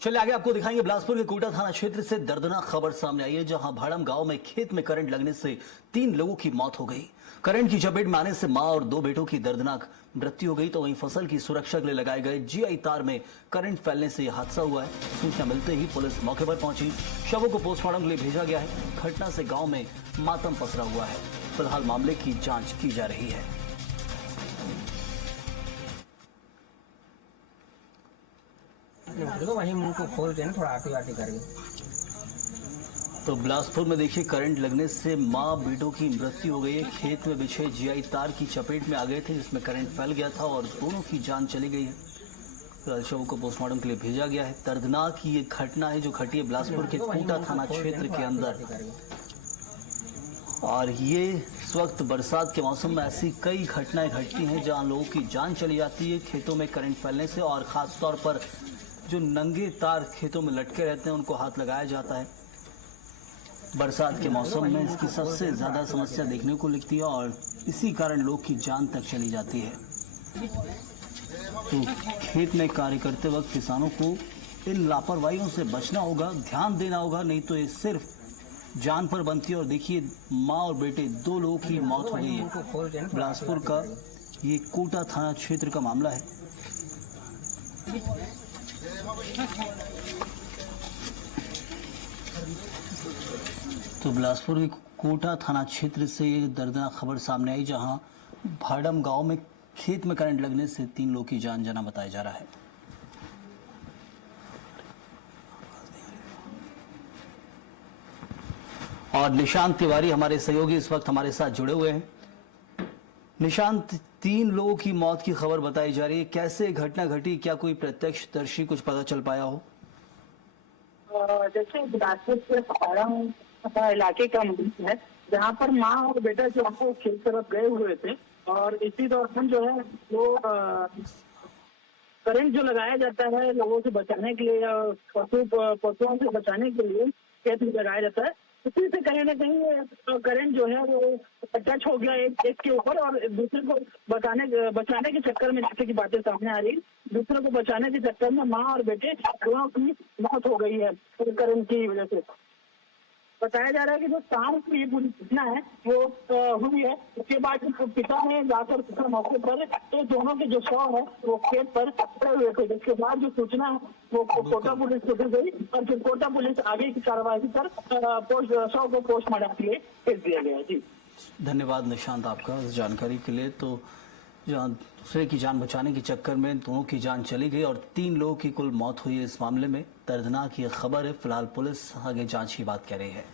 चलिए आगे आपको दिखाएंगे बिलासपुर के कोटा थाना क्षेत्र से दर्दनाक खबर सामने आई है, जहां भाड़म गांव में खेत में करंट लगने से 3 लोगों की मौत हो गई। करंट की चपेट में आने से मां और 2 बेटों की दर्दनाक मृत्यु हो गई, तो वहीं फसल की सुरक्षा के लिए लगाए गए जीआई तार में करंट फैलने से यह हादसा हुआ है। सूचना मिलते ही पुलिस मौके पर पहुंची, शवों को पोस्टमार्टम के लिए भेजा गया है। घटना से गाँव में मातम पसरा हुआ है। फिलहाल मामले की जाँच की जा रही है। तो वहीं मुंह को खोलते हैं, थोड़ा आटी आटी करके। तो बिलासपुर में देखिए करंट लगने से मां बेटों की मृत्यु हो गई है। खेत में बिछे जीआई तार की चपेट में आ गए थे, जिसमें करंट फैल गया था और दोनों की जान चली गई है। फिलहाल शवों को पोस्टमार्टम के लिए भेजा गया है। दर्दनाक ये घटना है जो घटी है बिलासपुर के कोटा थाना क्षेत्र के अंदर। और ये इस वक्त बरसात के मौसम में ऐसी कई घटनाएं घटती हैं जहां लोगों की जान चली जाती है खेतों में करंट फैलने से। और खास तौर पर जो नंगे तार खेतों में लटके रहते हैं उनको हाथ लगाया जाता है। बरसात के मौसम में इसकी सबसे ज्यादा समस्या देखने को मिलती है और इसी कारण लोग की जान तक चली जाती है। तो खेत में कार्य करते वक्त किसानों को इन लापरवाहियों से बचना होगा, ध्यान देना होगा, नहीं तो ये सिर्फ जान पर बनती है। और देखिए माँ और बेटे 2 लोगों की मौत हो गई है। बिलासपुर का ये कोटा थाना क्षेत्र का मामला है। तो बिलासपुर के कोटा थाना क्षेत्र से ये दर्दनाक खबर सामने आई, जहां भाड़म गांव में खेत में करंट लगने से 3 लोगों की जान जाना बताया जा रहा है। और निशांत तिवारी हमारे सहयोगी इस वक्त हमारे साथ जुड़े हुए हैं। निशांत, 3 लोगों की मौत की खबर बताई जा रही है, कैसे घटना घटी? क्या कोई प्रत्यक्षदर्शी कुछ पता चल पाया हो? जैसे बिलासपुर के भाड़म इलाके का मुद्दा है, जहाँ पर माँ और बेटा जो है खेत तरफ गए हुए थे और इसी दौरान जो है वो करंट जो लगाया जाता है लोगों से बचाने के लिए, पशुओं से बचाने के लिए खेत में लगाया जाता है। उसी से कहीं ना कहीं करंट जो है वो टच हो गया एक के ऊपर और दूसरे को बचाने के चक्कर में, जैसे की बातें सामने आ रही, दूसरे को बचाने के चक्कर में माँ और बेटे दोनों की मौत हो गई है करंट की वजह से। बताया जा रहा है कि जो शाम की ये पूरी घटना है वो हुई है। उसके बाद पिता ने जाकर मौके पर तो दोनों के जो शव है वो खेत पर पड़े हुए थे। जिसके बाद जो सूचना है वो कोटा पुलिस को दी गई और फिर कोटा पुलिस आगे की कार्रवाई कर शव को पोस्टमार्टम के लिए भेज दिया गया। जी धन्यवाद निशांत आपका इस जानकारी के लिए। तो जहाँ दूसरे की जान बचाने के चक्कर में दोनों की जान चली गई और 3 लोगों की कुल मौत हुई है। इस मामले में दर्दनाक ये खबर है। फिलहाल पुलिस आगे जांच की बात कर रही है।